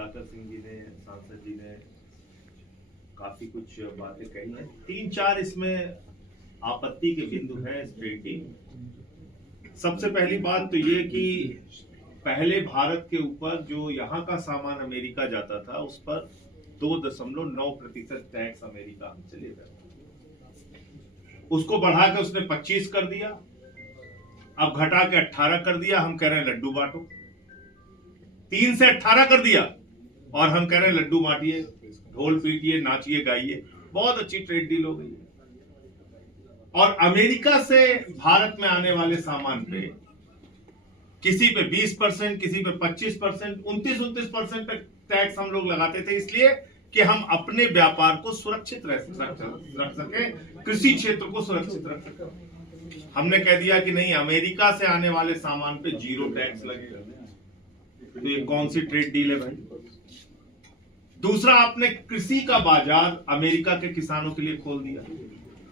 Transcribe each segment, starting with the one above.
प्रभाकर सिंह जी ने, सांसद जी ने काफी कुछ बातें कही हैं। 3-4 इसमें आपत्ति के बिंदु हैं इस ट्रेड की। सबसे पहली बात तो ये कि पहले भारत के ऊपर जो यहाँ का सामान अमेरिका जाता था उस पर 2.9% टैक्स अमेरिका हमसे लेता था। उसको बढ़ा के उसने 25 कर दिया, अब घटा के 18 कर दिया। हम कह रहे हैं लड्डू बांटो। 3 से 18 कर दिया और हम कह रहे हैं लड्डू बांटिए, ढोल पीटिए, नाचिए, गाइए। बहुत अच्छी ट्रेड डील हो गई है। और अमेरिका से भारत में आने वाले सामान पे किसी पे 20%, किसी पे 25%, 29% तक टैक्स हम लोग लगाते थे, इसलिए कि हम अपने व्यापार को सुरक्षित रख सके, कृषि क्षेत्र को सुरक्षित रख सके। हमने कह दिया कि नहीं, अमेरिका से आने वाले सामान पे 0 टैक्स लगेगा। तो ये कौन सी ट्रेड डील है भाई? दूसरा, आपने कृषि का बाजार अमेरिका के किसानों के लिए खोल दिया,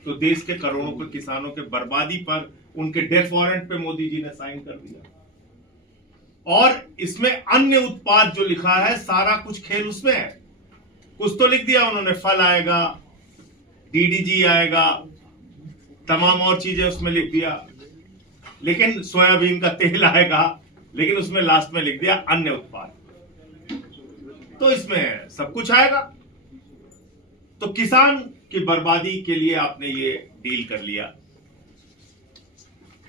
तो देश के करोड़ों के किसानों के बर्बादी पर उनके डेथ वारंट पे मोदी जी ने साइन कर दिया। और इसमें अन्य उत्पाद जो लिखा है, सारा कुछ खेल उसमें है। कुछ तो लिख दिया उन्होंने, फल आएगा, डीडीजी आएगा, तमाम और चीजें उसमें लिख दिया, लेकिन सोयाबीन का तेल आएगा, लेकिन उसमें लास्ट में लिख दिया अन्य उत्पाद। तो इसमें सब कुछ आएगा। तो किसान की बर्बादी के लिए आपने ये डील कर लिया।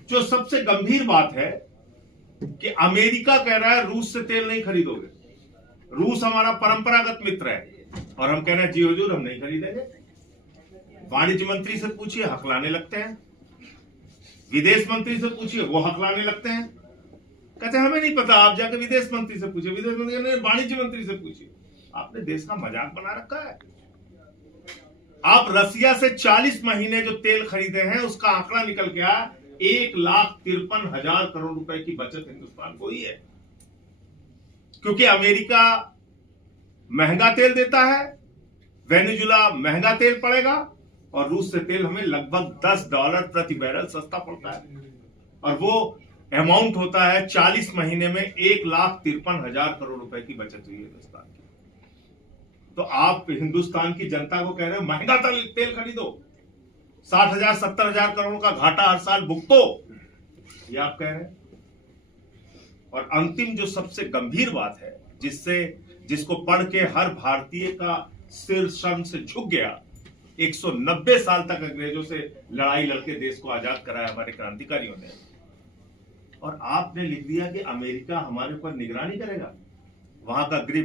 जो सबसे गंभीर बात है कि अमेरिका कह रहा है रूस से तेल नहीं खरीदोगे। रूस हमारा परंपरागत मित्र है और हम कह रहे हैं जी हुजूर, हम नहीं खरीदेंगे। वाणिज्य मंत्री से पूछिए, हकलाने लगते हैं। विदेश मंत्री से पूछिए, वो हकलाने लगते हैं, कहते हैं हमें नहीं पता, आप जाके विदेश मंत्री से पूछिए। विदेश मंत्री ने वाणिज्य मंत्री से पूछिए। आपने देश का मजाक बना रखा है। आप रसिया से 40 महीने जो तेल खरीदे हैं उसका आंकड़ा निकल गया, 1,53,000 करोड़ रुपए की बचत हिंदुस्तान को ही है। क्योंकि अमेरिका महंगा तेल देता है, वेनेजुला महंगा तेल पड़ेगा, और रूस से तेल हमें लगभग $10 प्रति बैरल सस्ता पड़ता है। और वो अमाउंट होता है 40 महीने में 1,53,000 करोड़ रुपए की बचत हुई है हिंदुस्तान की। तो आप हिंदुस्तान की जनता को कह रहे हो महंगा तेल खरीदो, 60,000 70,000 करोड़ का घाटा हर साल भुगतो, ये आप कह रहे हैं। और अंतिम जो सबसे गंभीर बात है, जिसको पढ़ के हर भारतीय का सिर शर्म से झुक गया, 190 साल तक अंग्रेजों से लड़ाई लड़के देश को आजाद कराया हमारे क्रांतिकारियों ने, और आपने लिख दिया कि अमेरिका हमारे ऊपर निगरानी करेगा। वहां का गृह